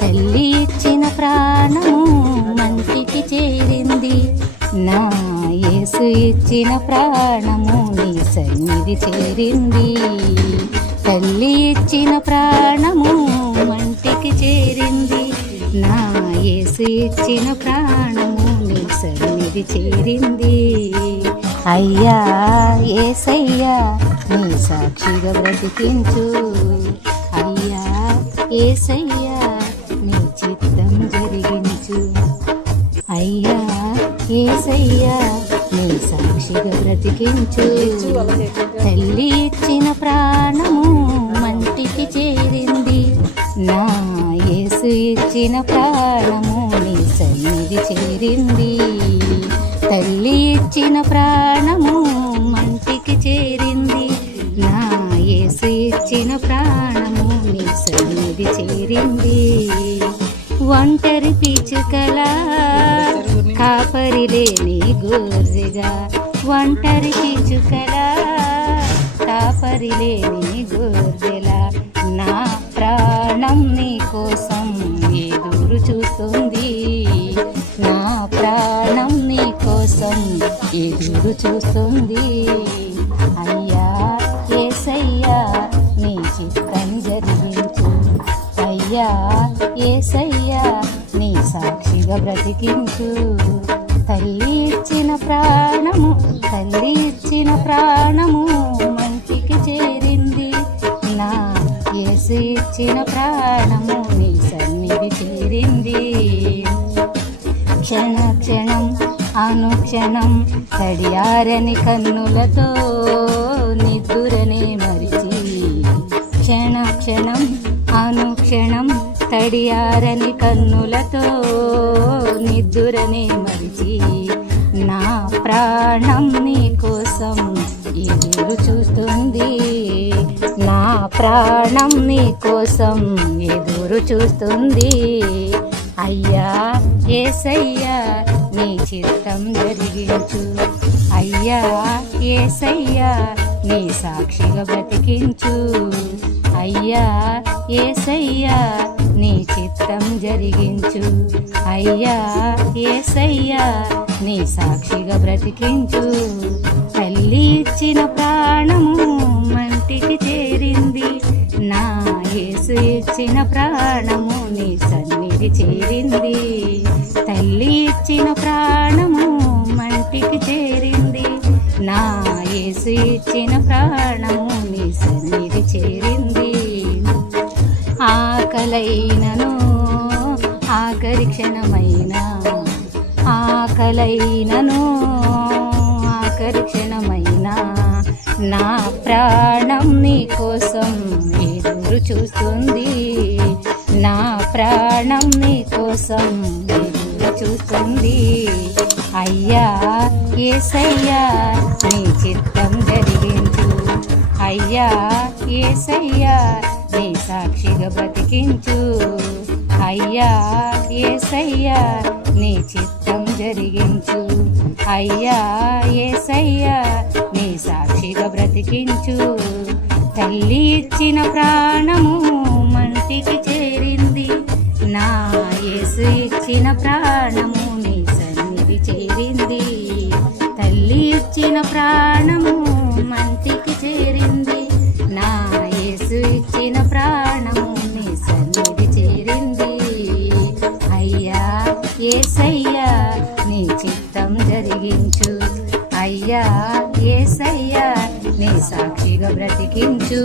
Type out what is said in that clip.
తల్లి ఇచ్చిన ప్రాణము మంటికి చేరింది. నా యేసు ఇచ్చిన ప్రాణము నీ సన్నిధి చేరింది. తల్లి ఇచ్చిన ప్రాణము మంటికి చేరింది. నా యేసు ఇచ్చిన ప్రాణము నీ సన్నిధి చేరింది. అయ్యా ఏసయ్యా నీ సాక్షిగా బ్రతికించు. అయ్యా ఏసయ్యా అయ్యా ఏసయ్యా నీ సాక్షిగా బ్రతికించు. తల్లి ఇచ్చిన ప్రాణము మంటికి చేరింది. నా యేసు ఇచ్చిన ప్రాణము నీ సన్నిధి చేరింది. తల్లి ఇచ్చిన ప్రాణము మంటికి చేరింది. నా యేసు ఇచ్చిన ప్రాణము నీ సన్నిధి చేరింది. ఒంటరి పిచుకలా కాపరి లేని గొర్రెగా ఒంటరి పిచుకలా కాపరి లేని నా ప్రాణం నీ కోసం ఎదురు చూస్తుంది. నా ప్రాణం నీ కోసం ఎదురు చూస్తుంది. అయ్యా ఏసయ్యా నీ చిత్తం జరిగించు. అయ్యా ఏసయ్యా సాక్షిగా బ్రతికించు. తల్లి ఇచ్చిన ప్రాణము తల్లి ఇచ్చిన ప్రాణము మంచికి చేరింది. నా ఏసు ఇచ్చిన ప్రాణము నీ సన్నిధి చేరింది. క్షణ క్షణం అనుక్షణం తడియారని కన్నులతో నిద్దురనే మరిచి. క్షణ క్షణం అనుక్షణం తడియారని కన్నులతో నిద్దురనే మరిచి నా ప్రాణం నీ కోసం ఎదురు చూస్తుంది. నా ప్రాణం నీ కోసం ఎదురు చూస్తుంది. అయ్యా ఏసయ్యా నీ చిత్తం జరిగించు. అయ్యా ఏసయ్యా నీ సాక్షిగా బ్రతికించు అయ్యా ఏసయ్యా జరిగించు అయ్యా ఏసయ్యా నీ సాక్షిగా బ్రతికించు. తల్లి ఇచ్చిన ప్రాణము మంటికి చేరింది. నా యేసు ఇచ్చిన ప్రాణము నీ సన్నిధి చేరింది. తల్లి ఇచ్చిన ప్రాణము మంటికి చేరింది. నా యేసు ఇచ్చిన ప్రాణము నీ సన్నిధి చేరింది. ఆకలైనను క్షణమైన? ఆకలైనను ఆఖరి క్షణమైన? నా ప్రాణం నీ కోసం ఎదురు చూస్తుంది. నా ప్రాణం నీ కోసం ఎదురు చూస్తుంది. అయ్యా ఏసయ్యా నీ చిత్తం జరిగించు. అయ్యా ఏసయ్యా నీ సాక్షిగా బతికించు. అయ్యా ఏసయ్యా నీ చిత్తం జరిగించు. అయ్యా ఏసయ్యా నీ సాక్షిగా బ్రతికించు. తల్లి ఇచ్చిన ప్రాణము మంటికి చేరింది. నా యేసు ఇచ్చిన ప్రాణము నీ సన్నిధి చేరింది. తల్లి ఇచ్చిన ప్రాణము మంటికి చేరింది. నా యేసు ఇచ్చిన ప్రాణము చిత్తం జరిగించు. అయ్యా ఏసయ్యా నీ సాక్షిగా బ్రతికించు.